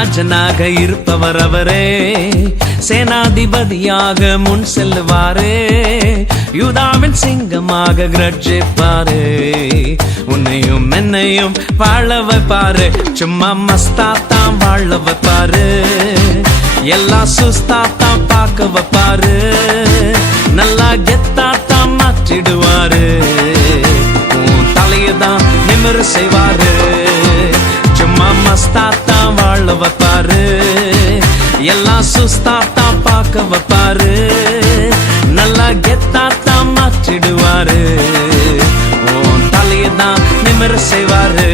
ராஜனாக இருப்பவர் அவரே, சேனாதிபதியாக முன் செல்லுவாரே, யூதாவின் சிங்கமாக கிரட்சிப்பாரே, உன்னையும் என்னையும் வாழ வைப்பாரு, சும்மா மஸ்தாத்தான் வாழ வைப்பாரு, எல்லா சுஸ்தாத்தான் பார்க்க வைப்பாரு, நல்லா கெத்தாத்தான் மாற்றிடுவாரு, உன் தலையதான் நிமிர செய்வாரு, சும்மா மஸ்தாத்தான் வாழ வைப்பாரு, எல்லாம் சுஸ்தாத்தான் பார்க்க வைப்பாரு, நல்லா கெத்தாத்தான் மாற்றிடுவாரு, உன் தலையதான் நிமிர செய்வாரு.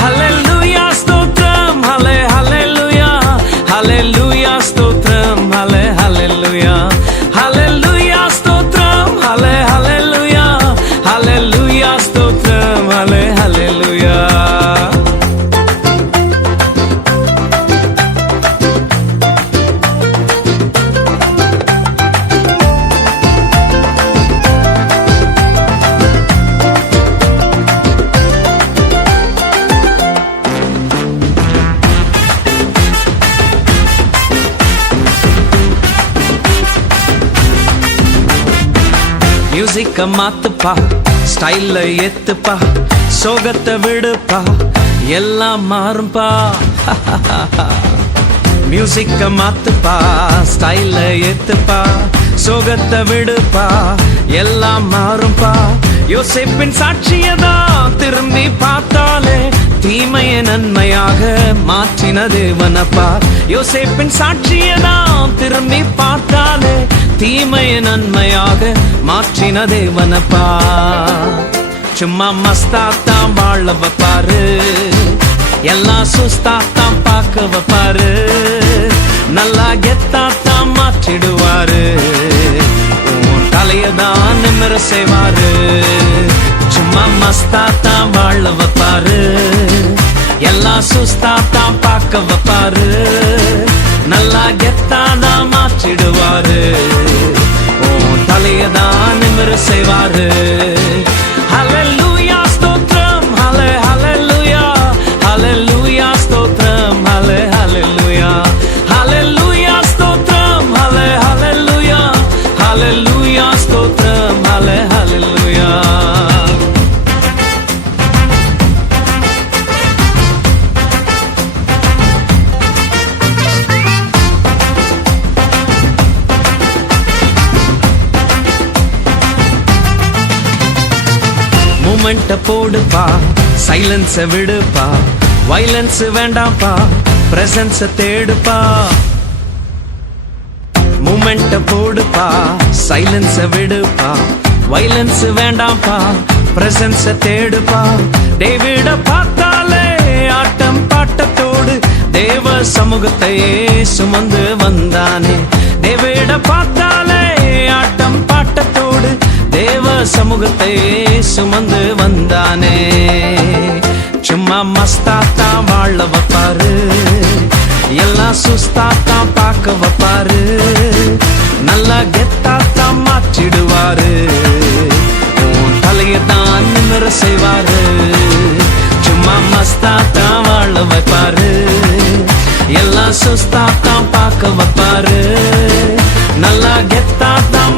ஹல்லேலூயா ஸ்தோத்திரம், ஹல்லே ஹல்லேலூயா, ஹல்லேலூயா ஸ்தோத்திரம், ஹல்லே ஹல்லேலூயா, ஹல்லேலூயா ஸ்தோத்திரம், ஹல்லே ஹல்லேலூயா, ஹல்லேலூயா ஸ்தோத்திரம், ஹல்லே ஹல்லேலூயா. மியூசிக்க மாத்துப்பா, ஸ்டைல்ல ஏத்துப்பா, சோகத்தை விடுப்பா, எல்லாம் மாறும்பா. மியூசிக்க மாத்துப்பா, ஸ்டைல்ல ஏத்துப்பா, சோகத்தை விடுப்பா, எல்லாம் மாறும்பா. யோசேப்பின் சாட்சியதான் திரும்பி பார்த்தாலே தீமையை நன்மையாக மாற்றின தேவனப்பா. யோசேப்பின் சாட்சியதான் திரும்பி பார்த்தாலே தீமையை நன்மையாக மாற்றின தேவனப்பா. சும்மா மஸ்தாத்தான் வாழ வைப்பாரு, எல்லாம் சுஸ்தாத்தான் பார்க்க வைப்பாரு, நல்லா கெத்தாத்தான் மாற்றிடுவாரு, உன் தலையதான் நிமிர செய்வாரு. சும்மா மஸ்தாத்தான் வாழ வைப்பாரு, எல்லாம் சுஸ்தாத்தான் பார்க்க வைப்பாரு, நல்லா கெத்தாதான் மாற்றிடுவாரு, உன் தலையதான் நிமிர செய்வாரு. ஹல்லேலூயா ஸ்தோத்திரம், ஹல்லே ஹல்லேலூயா, ஹல்லேலூயா ஸ்தோத்திரம், ஹல்லே ஹல்லேலூயா, ஹல்லேலூயா ஸ்தோத்திரம், ஹல்லே ஹல்லேலூயா, ஹல்லேலூயா ஸ்தோத்திரம், ஹல்லே ஹல்லேலூயா. மூமெண்ட போடுப்பா, சைலன்ஸ விடுப்பா, வைலன்ஸ் வேண்டாம்ப்பா, பிரசன்ஸ தேடுப்பா. மூமெண்ட போடுப்பா, சைலன்ஸ விடுப்பா, வைலன்ஸ் வேண்டாம்ப்பா, பிரசன்ஸ தேடுப்பா. டேவிட பார்த்தாலே ஆட்டம் பாட்டத்தோடு தேவ சமூகத்தையே சுமந்து வந்தானே. டேவிட பார்த்தாலே ஆட்டம் பாட்டத்தோடு தேவ சமூகத்தையே சுமந்து வந்தானே. சும்மா மஸ்தாத்தான் வாழ வைப்பாரு, எல்லாம் சுஸ்தாத்தான் பார்க்க வைப்பாரு, நல்லா கெத்தாத்தான் மாற்றிடுவாரு, உன் தலையதான் நிமிர செய்வாரு. சும்மா மஸ்தாத்தான் வாழ வைப்பாரு, எல்லாம் சுஸ்தாத்தான் பார்க்க வைப்பாரு, நல்லா கெத்தாத்தான்